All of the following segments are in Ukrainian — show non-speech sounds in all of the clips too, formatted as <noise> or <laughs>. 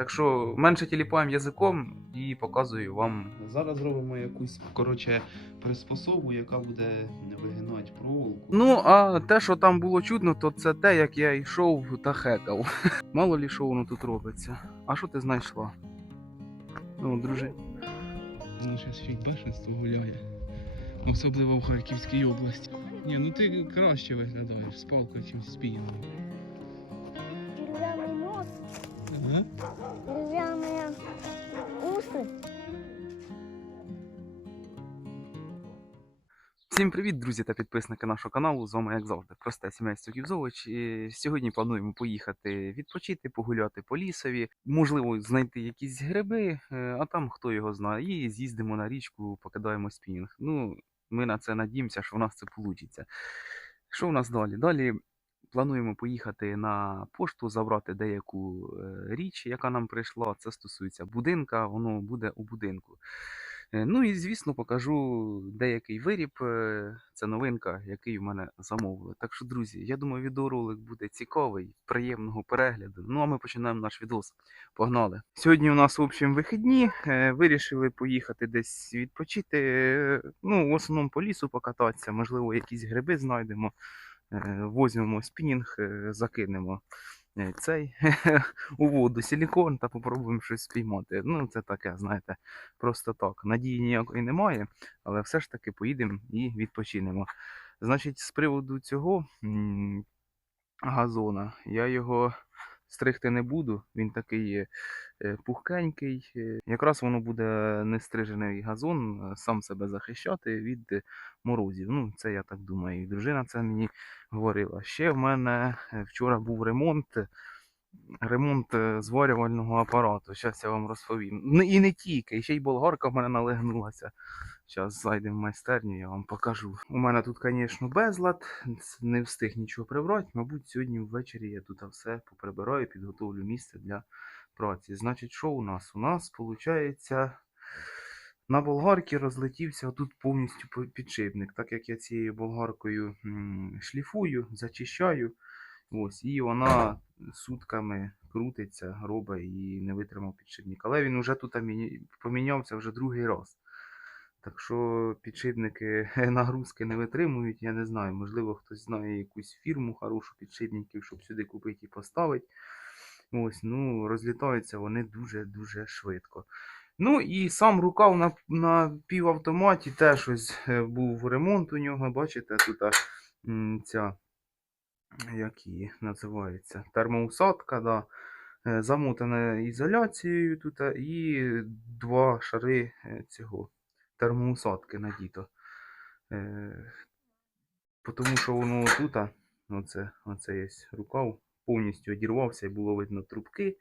Так що менше тіліпаємо язиком і показую вам. Зараз зробимо якусь коротше приспособу, яка буде вигинати проволоку. Ну, а те, що там було чутно, то це те, як я йшов та хекав. <laughs> Мало лі що воно тут робиться. А що ти знайшла? Ну, друже. Ну, зараз фігбешенство гуляє. Особливо в Харківській області. Ні, ну ти краще виглядаєш з палкою, чим з пієм. Ага. деревянные уши. Всім привіт, друзі та підписники нашого каналу. З вами, як завжди, просте сімейство Ківзович. І Сьогодні плануємо поїхати відпочити, погуляти по лісові, можливо, знайти якісь гриби, е, а там хто його знає. І з'їздимо на річку, покидаємо спінінг. Ну, ми на це надіємося, що в нас це вийде. Що в нас далі? Далі плануємо поїхати на пошту, забрати деяку е, річ, яка нам прийшла. Це стосується будинка, воно буде у будинку. Е, Ну і звісно, покажу деякий виріб. е, Це новинка, який в мене замовили. Так що, друзі, я думаю, відеоролик буде цікавий, приємного перегляду. Ну а ми починаємо наш відос. Погнали! Сьогодні у нас в общем вихідні. Вирішили поїхати десь відпочити. Ну, в основному по лісу покататися, можливо, якісь гриби знайдемо. Е, Возьмемо спінінг, е, закинемо е, цей <laughs> у воду силікон та попробуємо щось спіймати. Ну, це таке, знаєте, просто так. Надії ніякої немає, але все ж таки поїдемо і відпочинемо. Значить, з приводу цього газона, я його стригти не буду. Він такий е, пухкенький. е, Якраз воно буде нестрижений газон, е, сам себе захищати від морозів. Ну, це я так думаю. Дружина це мені говорила. Ще в мене вчора був ремонт. Ремонт е, зварювального апарату. Зараз я вам розповім. І не тільки, ще й болгарка в мене налегнулася. Зараз зайдемо в майстерню, я вам покажу. У мене тут, звісно, безлад, не встиг нічого прибрати. Мабуть, сьогодні ввечері я тут все поприбираю, підготовлю місце для праці. Значить, що у нас? У нас виходить. На болгарці розлетівся тут повністю підшипник, так як я цією болгаркою шліфую, зачищаю. Ось, і вона сутками крутиться, робить і не витримав підшипник. Але він вже тут помінявся вже другий раз. Так що підшипники <laughs> нагрузки не витримують, я не знаю. Можливо, хтось знає якусь фірму хорошу підшипників, щоб сюди купити і поставити. Ось, ну, розлітаються вони дуже-дуже швидко. Ну і сам рукав на, на півавтоматі теж ось е, був ремонт у нього. Бачите, тут ця, як її називається, термоусадка, да, е, замотана ізоляцією тут і два шари е, цього термоусадки надіто. Е, тому що воно тут, оце, оце є рукав, повністю одірвався і було видно трубки,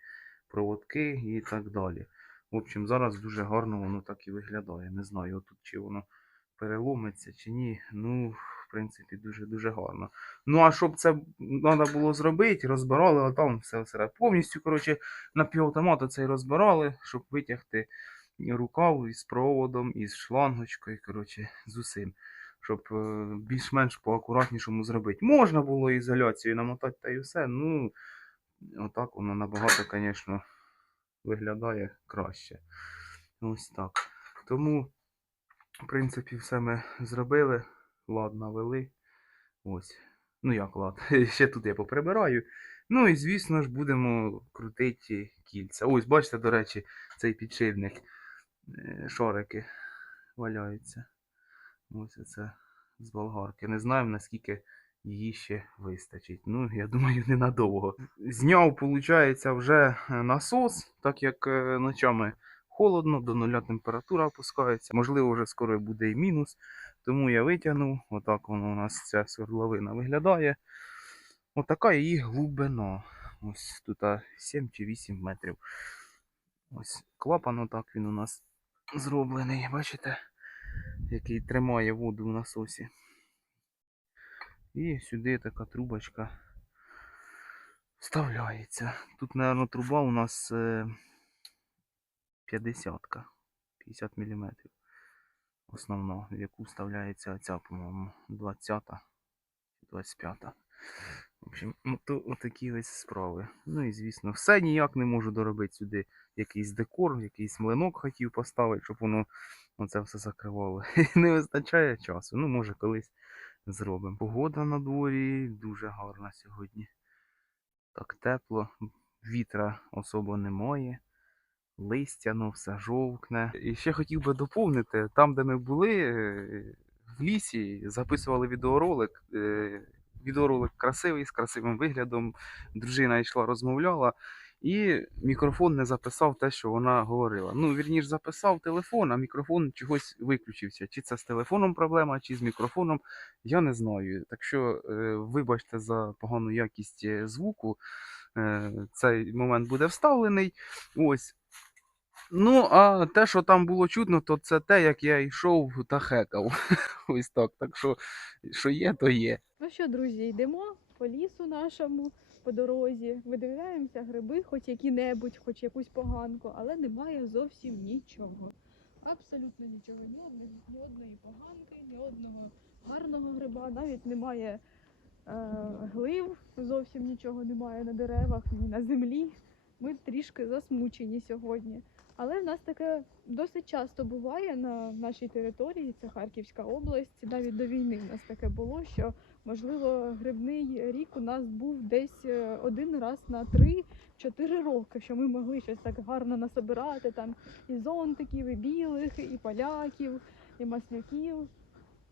проводки і так далі. В общем, зараз дуже гарно воно так і виглядає. Не знаю, отут чи воно переломиться чи ні. Ну, в принципі, дуже-дуже гарно. Ну, а щоб це треба було зробити, розбирали, а там все всередині. Повністю, коротше, на півавтомату цей розбирали, щоб витягти рукав із проводом, із шлангочкою, коротше, з усім. Щоб е, більш-менш поакуратнішому зробити. Можна було ізоляцію намотати та й все. Ну, отак воно набагато, звісно, виглядає краще. Ось так. Тому, в принципі, все ми зробили. Лад навели. Ось. Ну як лад. <laughs> Ще тут я поприбираю. Ну і звісно ж будемо крутити кільця. Ось, бачите, до речі, цей підшипник. Е, Шарики валяються. Ось це з болгарки. Не знаємо, наскільки її ще вистачить. Ну, я думаю, ненадовго. Зняв, виходить, вже е, насос, так як е, ночами холодно, до нуля температура опускається. Можливо, вже скоро буде і мінус. Тому я витягнув. Отак воно у нас ця свердловина виглядає. Отака її глибина. Ось тут 7 чи 8 метрів. Ось клапан, отак він у нас зроблений. Бачите? Який тримає воду в насосі. І сюди така трубочка вставляється. Тут, мабуть, труба у нас е, 50 50 мм. Основна, в яку вставляється оця, по-моєму, 20 чи 25. общем, ото, отакі ось справи. Ну і звісно, все ніяк не можу доробити сюди якийсь декор, якийсь млинок хотів поставити, щоб воно оце все закривало. <laughs> Не вистачає часу. Ну, може, колись зробимо. Погода на дворі дуже гарна сьогодні. Так тепло, вітра особо немає. Листя, ну все жовкне. І ще хотів би доповнити, там, де ми були, е, в лісі, записували відеоролик. е, Відеоролик красивий, з красивим виглядом. Дружина йшла, розмовляла, і мікрофон не записав те, що вона говорила. Ну, вірніш, записав телефон, а мікрофон чогось виключився. Чи це з телефоном проблема, чи з мікрофоном, я не знаю. Так що, е, вибачте за погану якість звуку. Цей момент буде вставлений. Ось. Ну, а те, що там було чутно, то це те, як я йшов та хекав. <laughs> Ось так. Так що, що є, то є. Ну що, друзі, йдемо по лісу нашому, по дорозі, видивляємося гриби, хоч які-небудь, хоч якусь поганку, але немає зовсім нічого. Абсолютно нічого. Ні, одної, ні поганки, ні одного гарного гриба, навіть немає е, глив, зовсім нічого немає на деревах, ні на землі. Ми трішки засмучені сьогодні. Але в нас таке досить часто буває на нашій території, це Харківська область. Навіть до війни в нас таке було, що можливо грибний рік у нас був десь е, один раз на 3-4 роки, що ми могли щось так гарно насобирати там і зонтиків, і білих, і поляків, і масляків.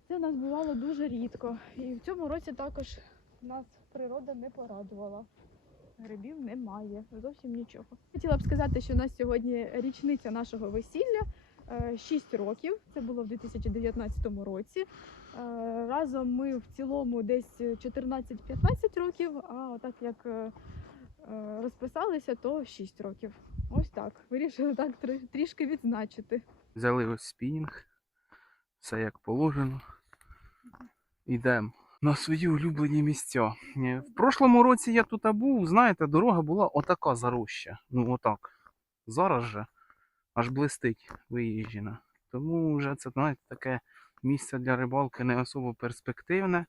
Це в нас бувало дуже рідко. І в цьому році також нас природа не порадувала. Грибів немає, зовсім нічого. Хотіла б сказати, що у нас сьогодні річниця нашого весілля. 6 років, це було в 2019 році. Е, Разом ми в цілому десь 14-15 років, а отак як е, е, розписалися, то 6 років. Ось так. Вирішили так трішки відзначити. Взяли ось спінінг, все як положено. Ідемо на свої улюблені місця. Е, В прошлому році я тут був, знаєте, дорога була отака зароща. Ну отак. Зараз же аж блистить виїжджена. Тому вже це, знаєте, таке місце для рибалки не особо перспективне,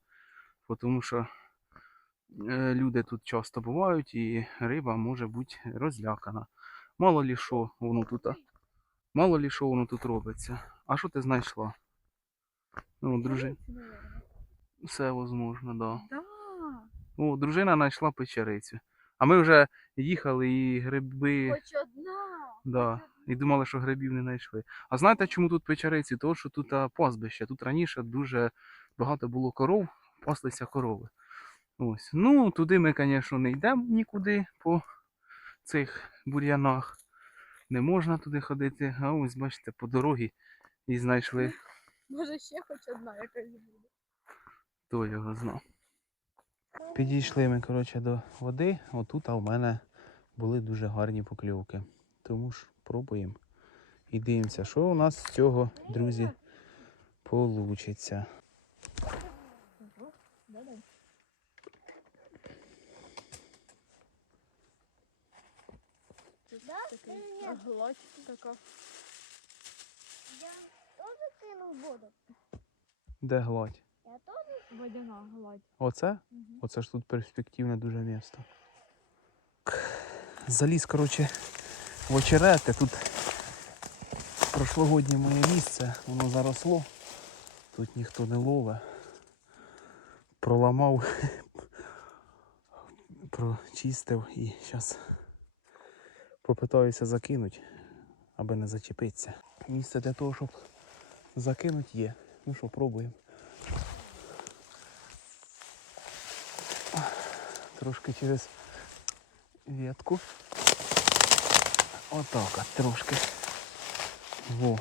тому що е, люди тут часто бувають і риба може бути розлякана. Мало лі що воно тут. Мало лі що воно тут робиться. А що ти знайшла? Ну, дружи... Все возможно, да. Да. О, дружина знайшла печерицю. А ми вже їхали і гриби. Хоч одна. Да. І думали, що грибів не знайшли. А знаєте, чому тут печериці? Тому що тут а, пастбище. Тут раніше дуже багато було коров, паслися корови. Ось. Ну, туди ми, звісно, не йдемо нікуди по цих бур'янах. Не можна туди ходити. А ось, бачите, по дорогі і знайшли, Може ще хоч одна якась буде. Хто його знав. Підійшли ми, коротше, до води. Отут а в мене були дуже гарні покльовки. Тому ж пробуємо і дивимося, що у нас з цього, друзі. Такий гладь така. Я тоже кинул воду. Де гладь? Водяна гладь. Оце? Мгм. Оце ж тут перспективне дуже місто. Заліз, коротше, в очерети. Тут прошлогоднє моє місце, воно заросло. Тут ніхто не лове. Проламав, <laughs> прочистив і зараз попитаюся закинути, аби не зачепитися. Місце для того, щоб закинути є. Ну що, пробуємо. Трошки через ветку. Отак от трошки. Во.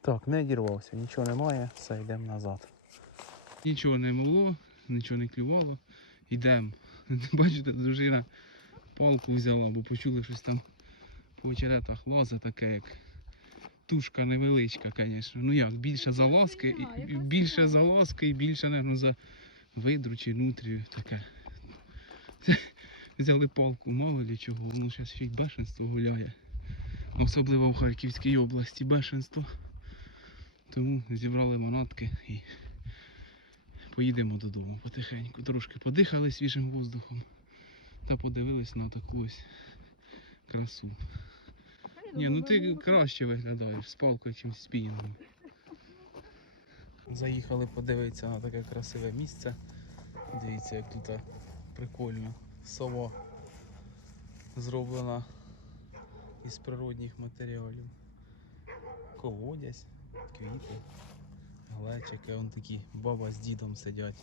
Так, не дірвався, нічого немає, все, йдемо назад. Нічого не було, нічого не клювало. Йдемо. <laughs> Бачите, дружина палку взяла, бо почули щось там по очеретах лазе таке, як тушка невеличка, звісно. Ну як, більше за ласки, більше за ласки і більше, мабуть, за видру чи нутрію таке. Взяли палку, мало лі чого, воно зараз ще й бешенство гуляє. Особливо в Харківській області бешенство. Тому зібрали манатки і поїдемо додому потихеньку. Трошки подихали свіжим воздухом та подивились на таку ось красу. Ні, ну ти краще виглядаєш з палкою, чим з пінгом. Заїхали подивитися на таке красиве місце. Дивіться, як тут прикольно. Сова зроблена із природних матеріалів. Колодязь, квіти, глечики, вон такі баба з дідом сидять.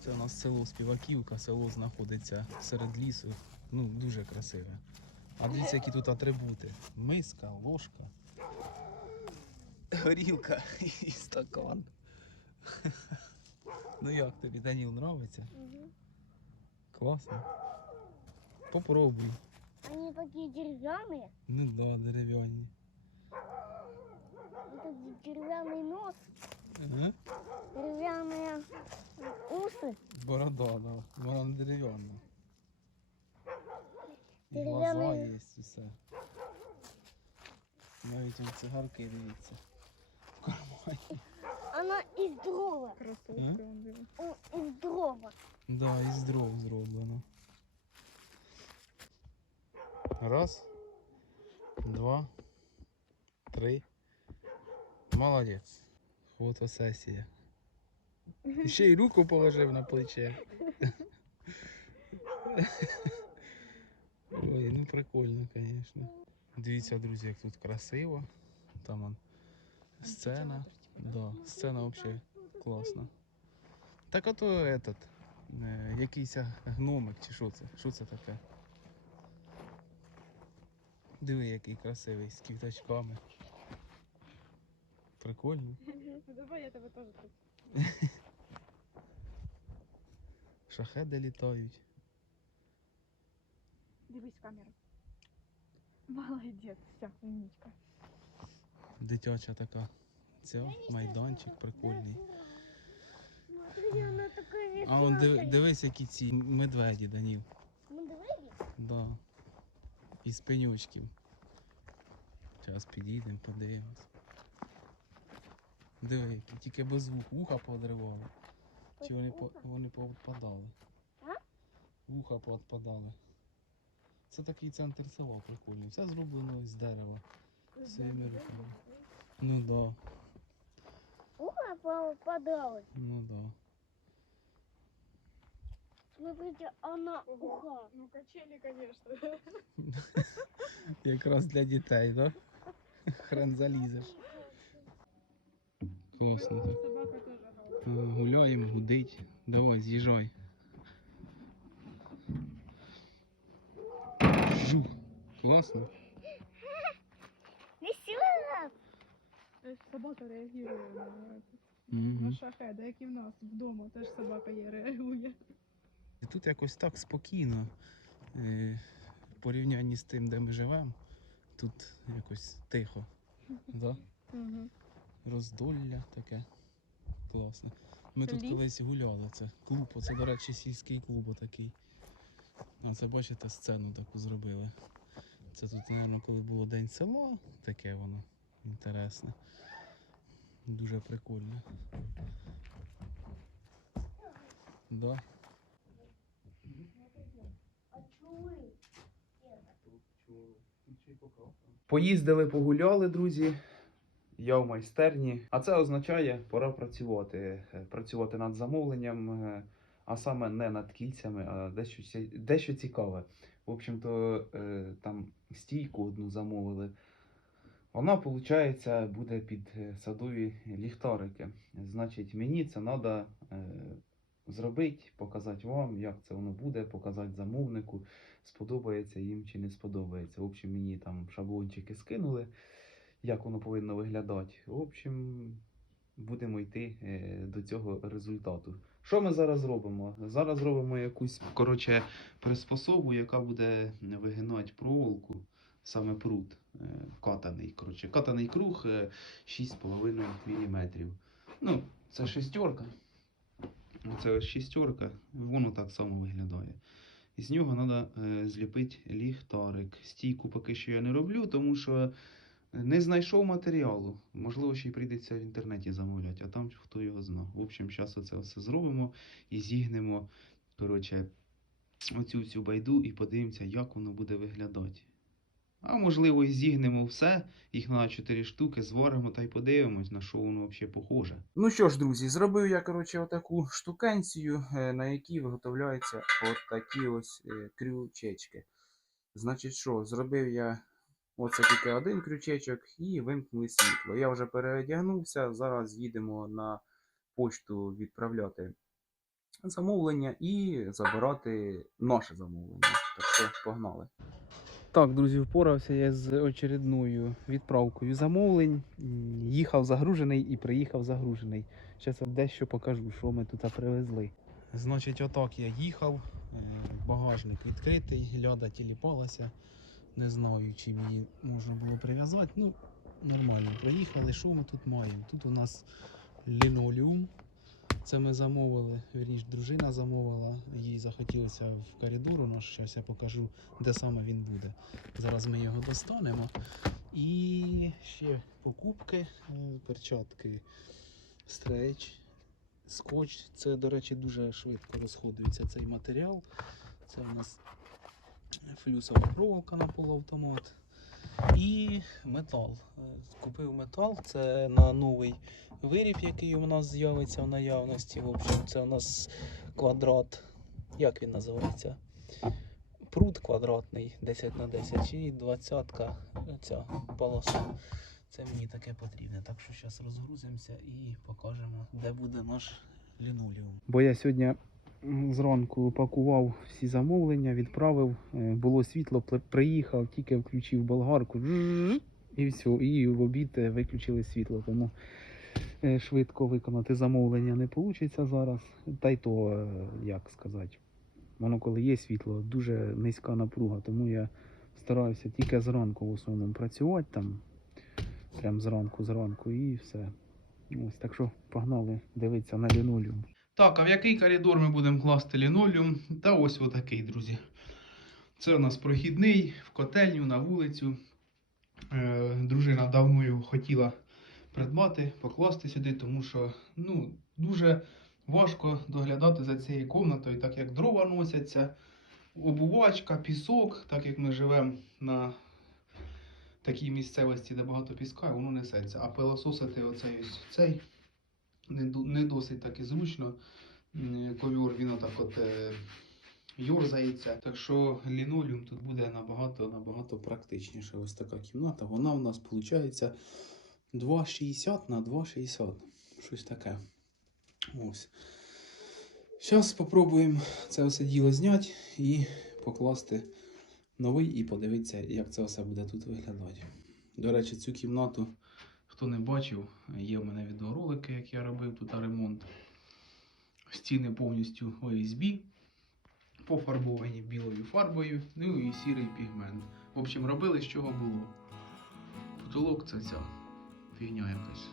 Це у нас село Співаківка, село знаходиться серед лісу. Ну, дуже красиве. А дивіться, які тут атрибути. Миска, ложка, горілка і стакан. Ну як тобі, Даніл, нравиться? Мгм. Класно. Попробуй. Они такие деревянные. Ну да, дерев'яні. Это деревянный нос, Ага. деревянные усы. Борода, да. Вона не дерев'яна. І глаза є, все. Навіть ось цигарки дивіться. В кармані. Она из дрова. Красотка, он диви. О, дрова. Да, із дров зроблено. Раз, два, три. Молодець. Фотосесія. Ще й руку положив на плече. <laughs> Ой, ну прикольно, звісно. Дивіться, друзі, як тут красиво. Там он сцена. Да, сцена взагалі класна. Так ото этот, е, якийсь гномик чи що це? Що це таке? Диви, який красивий, з квіточками. Прикольно. Ну, Давай я тебе теж тут. <laughs> Шахеди літають. Дивись в камеру. Молодець, все, умничка. Дитяча така. Це майданчик прикольний. Такая А он веселая. дивись, які ці медведі, Даніл. Медведи? Да. Із пеньочків. Зараз підійдемо, подивимось. Диви, які тільки без вух, вуха подривали. Чи вони, по, вони повідпадали? А? Вуха повідпадали. Це такий центр села прикольний. Все зроблено з дерева. Своїми руками. Ну да, Ухо попадалось. ну да. Смотрите, она уха. Ну, качели, конечно. Якраз <laughs> для дітей, да? Хрен залізеш. Класно так. Собака теж гарна. Е, Гуляємо, гудить. Давай, з'їжджай. Жух. Класно. Веселая. Е, Собака реагує на, Угу. шахеда, як і в нас вдома, теж собака є, реагує. Тут якось так спокійно. е, В порівнянні з тим, де ми живемо. Тут якось тихо. Да? Угу. Роздолля таке. Класно. Ми тут колись гуляли. Це клуб, оце, до речі, сільський клуб отакий. А це бачите, сцену таку зробили. Це тут, мабуть, коли було День села, таке воно інтересне. Дуже прикольно. Да. Поїздили, погуляли, друзі. Я в майстерні. А це означає, пора працювати. Е, Працювати над замовленням, е, а саме не над кільцями, а дещо, дещо цікаве. В общем-то, е, там стійку одну замовили. Вона, виходить, буде під е, садові ліхтарики. Значить, мені це треба зробити, показати вам, як це воно буде, показати замовнику, сподобається їм чи не сподобається. В общем, мені там шаблончики скинули, як воно повинно виглядати. В общем, будемо йти е, до цього результату. Що ми зараз робимо? Зараз робимо якусь коротше, приспособу, яка буде вигинати проволоку, саме прут е, катаний. Коротше, катаний круг е, 6,5 мм. Ну, це шестерка. Це ось шестерка, воно так само виглядає. І з нього треба е, зліпити ліхтарик. Стійку поки що я не роблю, тому що Не знайшов матеріалу. Можливо, ще й прийдеться в інтернеті замовляти, а там хто його зна. В общем, зараз оце все зробимо і зігнемо. Коротше, оцю всю байду і подивимося, як воно буде виглядати. А можливо, і зігнемо все, їх на 4 штуки, зваримо та й подивимось, на що воно взагалі похоже. Ну що ж, друзі, зробив я, коротше, отаку штукенцію, е, на якій виготовляються от такі ось е, крючечки. Значить, що, зробив я оце тільки один крючечок і вимкнули світло. Я вже переодягнувся, зараз їдемо на почту відправляти замовлення і забирати наше замовлення. Так що погнали. Так, друзі, впорався я з очередною відправкою замовлень. Їхав загружений і приїхав загружений. Зараз дещо покажу, що ми тут привезли. Значить, отак я їхав. е, Багажник відкритий, ляда тіліпалася. Не знаю, чим її можна було прив'язати. Ну, нормально проїхали. Що ми тут маємо? Тут у нас лінолеум. Це ми замовили, вірніш, дружина замовила, їй захотілося в коридор у. Зараз я покажу, де саме він буде. Зараз ми його достанемо. І ще покупки, е, перчатки стрейч, скотч. Це, до речі, дуже швидко розходується цей матеріал. Це у нас флюсова проволока на полуавтомат. І метал. Е, Купив метал, це на новий виріб, який у нас з'явиться в наявності. В общем, це у нас квадрат. Як він називається? Прут квадратний 10 на 10 і 20 ця полоса. Це мені таке потрібне. Так що зараз розгрузимося і покажемо, де буде наш лінолеум. Бо я сьогодні зранку пакував всі замовлення, відправив. Е, Було світло, приїхав, тільки включив болгарку. І все. І в обід е, виключили світло. Тому е, швидко виконати замовлення не вийде зараз. Та й то, як сказати, воно коли є світло, дуже низька напруга, тому я стараюся тільки зранку в основному працювати там. Прям зранку, зранку і все. Ось так що погнали дивитися на лінолеум. Так, а в який коридор ми будемо класти лінолеум? Та ось отакий, друзі. Це у нас прохідний в котельню на вулицю. Е, дружина давно його хотіла придбати, покласти сюди, тому що ну, дуже важко доглядати за цією комнатою, так як дрова носяться, обувачка, пісок, так як ми живемо на такій місцевості, де багато піска, воно несеться. А пилососити оцей ось цей не, досить так зручно. М, Ковер він отак от е, йорзається. Так що лінолеум тут буде набагато набагато практичніше. Ось така кімната. Вона у нас виходить 2,60 на 2,60. Щось таке. Ось. Зараз спробуємо це все діло зняти і покласти новий і подивитися, як це все буде тут виглядати. До речі, цю кімнату, хто не бачив, є в мене відеоролики, як я робив тут ремонт. Стіни повністю OSB, пофарбовані білою фарбою, ну і сірий пігмент. В общем, робили з чого було. Потолок це ця фігня якась.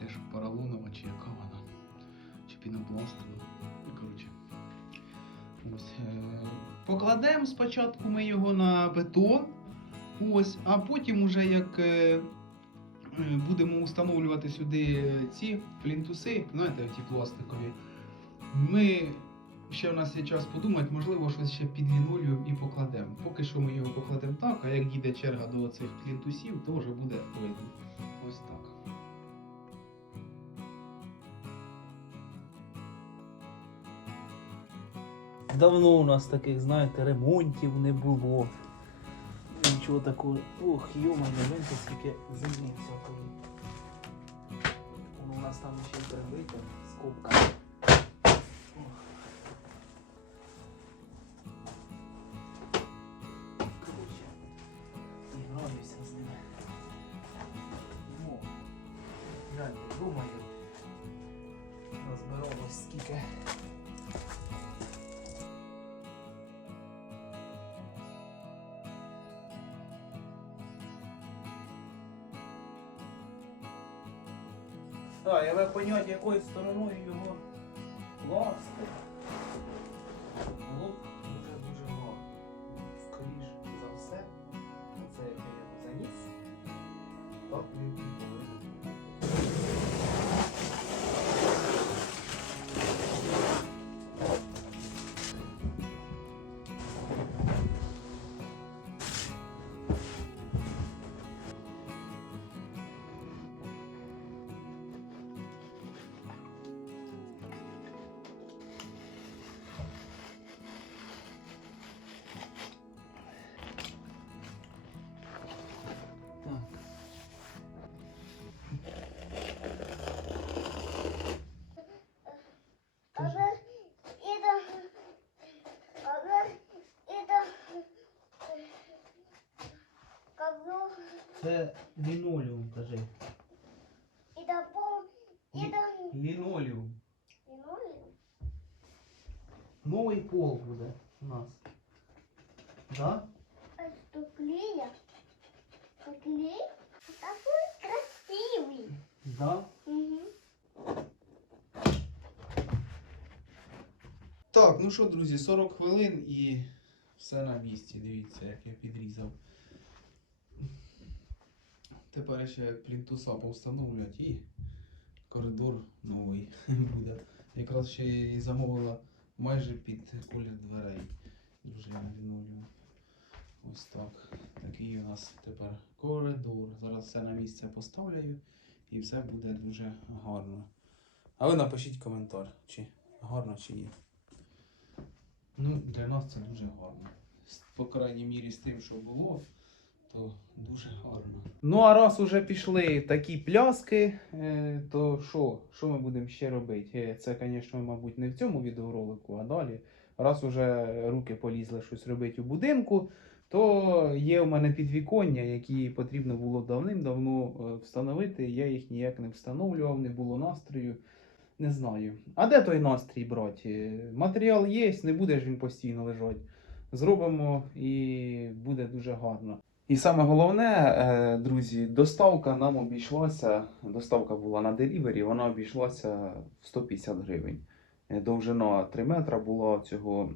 Теж поролонова чи яка вона. Чи пінопластова. Ну, коротше. Ось. Е- покладемо спочатку ми його на бетон. Ось, а потім, уже як е, будемо встановлювати сюди ці плінтуси, знаєте, ті пластикові. Ми ще в нас є час подумати, можливо, щось ще під лінолеум і покладемо. Поки що ми його покладемо так, а як дійде черга до цих плінтусів, то вже буде видно. Ось так. Давно у нас таких, знаєте, ремонтів не було. Нічого такого. Ох, йома, гляньте, скільки землі всякої. Воно у нас там ще й прибите, скобка. Поняти, якою стороною його класти. Було б дуже дуже гарно. Скоріше за все, це я заніс, заніс. Кажи. Це лінолеум, кажи. это пол, это Лінолеум. линолеум. Новий пол буде у нас. Да? А что клея? Клей? Такой красивый. Да. Угу. Так, ну що, друзі, 40 хвилин і все на місці. Дивіться, як я підрізав. Тепер ще плінтуса повстановлять і коридор новий <laughs> буде. Якраз ще і замовила майже під колір дверей. Дружина лінолеум. Ось так. Такий у нас тепер коридор. Зараз все на місце поставляю і все буде дуже гарно. А ви напишіть коментар, чи гарно, чи ні. Ну, для нас це дуже гарно. По крайній мірі з тим, що було, то дуже гарно. Ну, а раз уже пішли такі пляски, е, то що? Що ми будемо ще робити? Е, Це, звісно, мабуть, не в цьому відеоролику, а далі. Раз уже руки полізли щось робити у будинку, то є у мене підвіконня, які потрібно було давним-давно е, встановити. Я їх ніяк не встановлював, не було настрою. Не знаю. А де той настрій брати? Матеріал є, не буде ж він постійно лежати. Зробимо і буде дуже гарно. І саме головне, е, друзі, доставка нам обійшлася. Доставка була на делівері, вона обійшлася в 150 гривень. Е, Довжина 3 метра була цього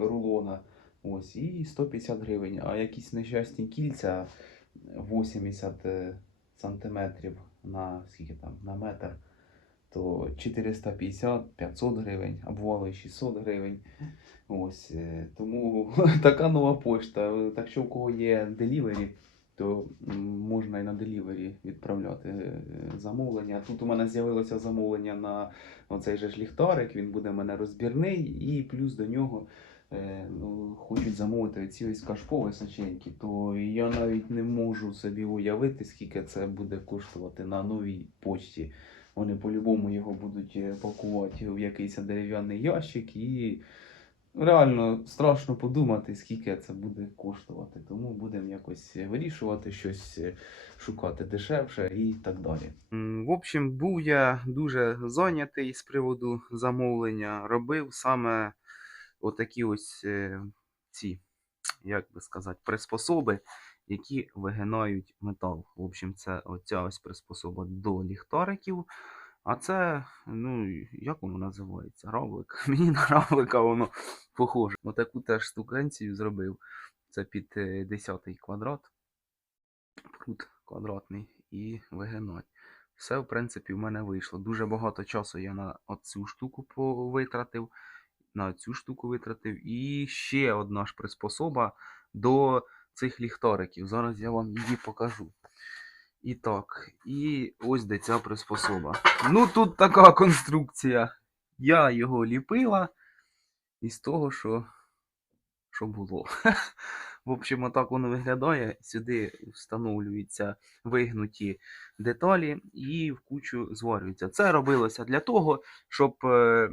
рулона. Ось, і 150 гривень. А якісь нещасні кільця 80 е, сантиметрів на скільки там, на метр то 450-500 гривень, а бувало і 600 гривень. Ось, е, тому <laughs> така нова пошта. Так що у кого є делівері, то можна і на делівері відправляти е, замовлення. Тут у мене з'явилося замовлення на оцей же ж ліхтарик, він буде в мене розбірний, і плюс до нього. е, Ну, хочуть замовити ці ось кашпо височенькі, то я навіть не можу собі уявити, скільки це буде коштувати на новій почті. Вони по-любому його будуть е, пакувати в якийсь дерев'яний ящик і реально страшно подумати, скільки це буде коштувати. Тому будемо якось вирішувати щось, е, шукати дешевше і так далі. В общем, був я дуже зайнятий з приводу замовлення. Робив саме отакі ось е, ці, як би сказати, приспособи, які вигинають метал. В общем, це оця ось приспособа до ліхтариків. А це, ну, як воно називається? Равлик. <laughs> Мені на равлика воно похоже. Отаку теж штукенцію зробив. Це під 10 квадрат. Прут квадратний і вигинать. Все, в принципі, в мене вийшло. Дуже багато часу я на цю штуку витратив, на цю штуку витратив. І ще одна ж приспособа до цих ліхтариків. Зараз я вам її покажу. І так, і ось де ця приспособа. Ну, тут така конструкція. Я його ліпила із того, що, що було. В общем, отак воно виглядає. Сюди встановлюються вигнуті деталі і в кучу зварюються. Це робилося для того, щоб е,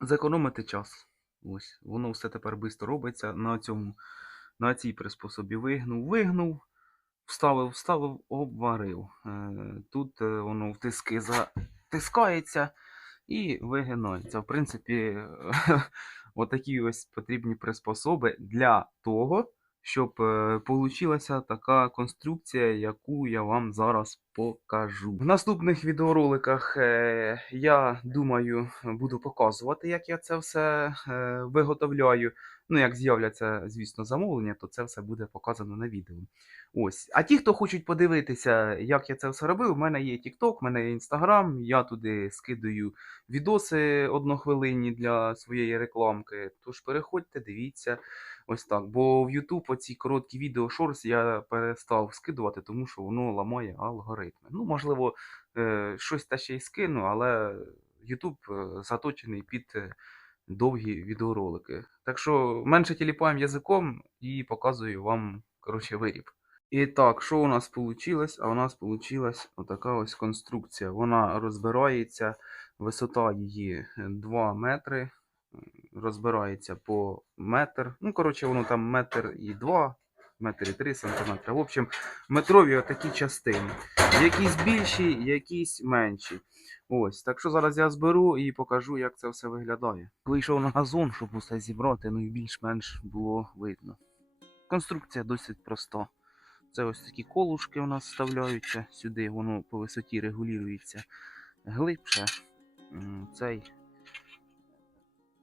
зекономити час. Ось, воно все тепер швидко робиться на цьому, на цій приспособі. Вигнув, вигнув, вставив, вставив, обварив. Е, Тут е, воно в тиски затискається і вигинається. В принципі, <laughs> отакі ось потрібні приспособи для того, щоб вийшла така конструкція, яку я вам зараз покажу. В наступних відеороликах е, я думаю буду показувати, як я це все е, виготовляю. Ну, як з'являться, звісно, замовлення, то це все буде показано на відео. Ось. А ті, хто хочуть подивитися, як я це все робив, у мене є TikTok, у мене є Instagram, я туди скидаю відоси однохвилинні для своєї рекламки. Тож переходьте, дивіться. Ось так. Бо в YouTube оці короткі відео шорс я перестав скидувати, тому що воно ламає алгоритми. Ну, можливо, е, щось та ще й скину, але YouTube е, заточений під е, довгі відеоролики. Так що менше тіліпаємо язиком і показую вам коротше, виріб. І так, що у нас вийшло? А у нас вийшла отака ось конструкція. Вона розбирається, Висота її 2 метри. Розбирається по метр. Ну, коротше, воно там метр і 2, метр і 3 сантиметри. В общем, метрові отакі частини. Якісь більші, якісь менші. Ось, так що зараз я зберу і покажу, як це все виглядає. Вийшов на газон, щоб усе зібрати, ну і більш-менш було видно. Конструкція досить проста. Це ось такі колушки у нас вставляються сюди, воно по висоті регулюється глибше. Цей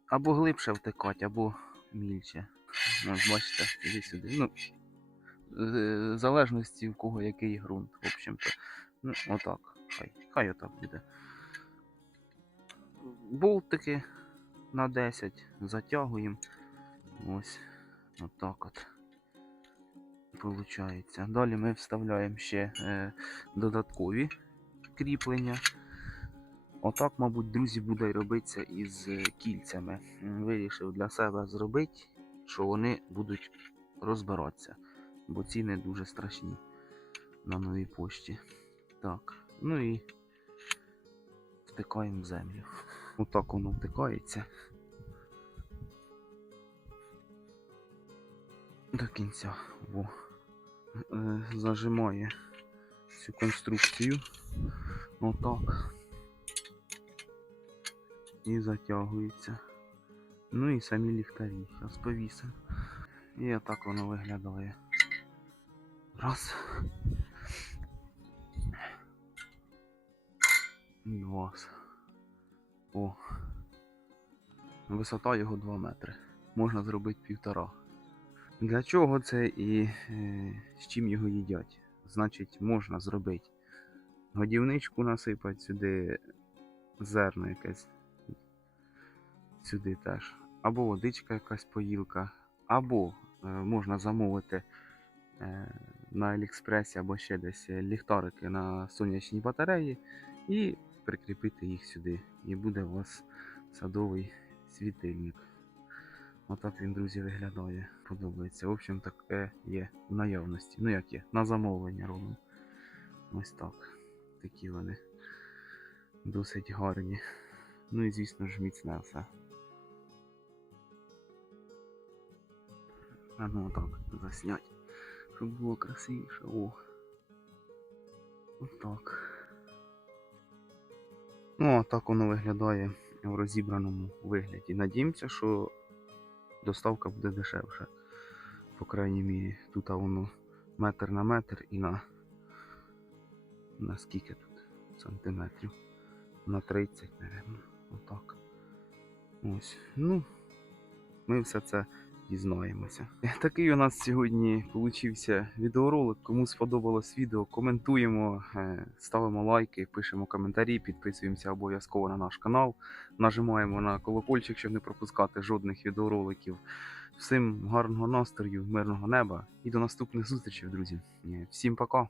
або глибше втикати, або мільче. Ось бачите, сюди. Ну, в залежності в кого який ґрунт, в общем-то. Ну, отак. Хай, хай отак буде. Болтики на 10 затягуємо. Ось. Отак от. Получається. Далі ми вставляємо ще е, додаткові кріплення. Отак, мабуть, друзі, буде робитися із е, кільцями. Вирішив для себе зробити, що вони будуть розбиратися, бо ціни дуже страшні на новій пошті. Так, ну і втикаємо в землю. Отак воно втикається. До кінця. Во. Е, Зажимає цю конструкцію. Отак. І затягується. Ну і самі ліхтарі. Зараз повісимо. І отак воно виглядає. Раз. Два. О. Висота його 2 метри. Можна зробити півтора. Для чого це і е, з чим його їдять? Значить, можна зробити годівничку насипати сюди, зерно якесь. Сюди теж. Або водичка якась поїлка, або е, можна замовити е, на Аліекспресі або ще десь ліхтарики на сонячній батареї і прикріпити їх сюди. І буде у вас садовий світильник. Отак він, друзі, виглядає. Подобається. В общем, таке є в наявності. Ну як є, на замовлення робимо. Ось так. Такі вони досить гарні. Ну і звісно ж міцне все. А ну так, заснять. Щоб було красивіше. О. Отак. Ну, а так воно виглядає в розібраному вигляді. Надіємося, що доставка буде дешевша. По крайній мірі. Тут воно метр на метр і на. На скільки тут? Сантиметрів? На 30, напевно. Отак. Ось. Ну, ми все це дізнаємося. <laughs> Такий у нас сьогодні получився відеоролик. Кому сподобалось відео, коментуємо, е, ставимо лайки, пишемо коментарі, підписуємося обов'язково на наш канал, нажимаємо на колокольчик, щоб не пропускати жодних відеороликів. Всім гарного настрою, мирного неба і до наступних зустрічей, друзі. Е, Всім пока!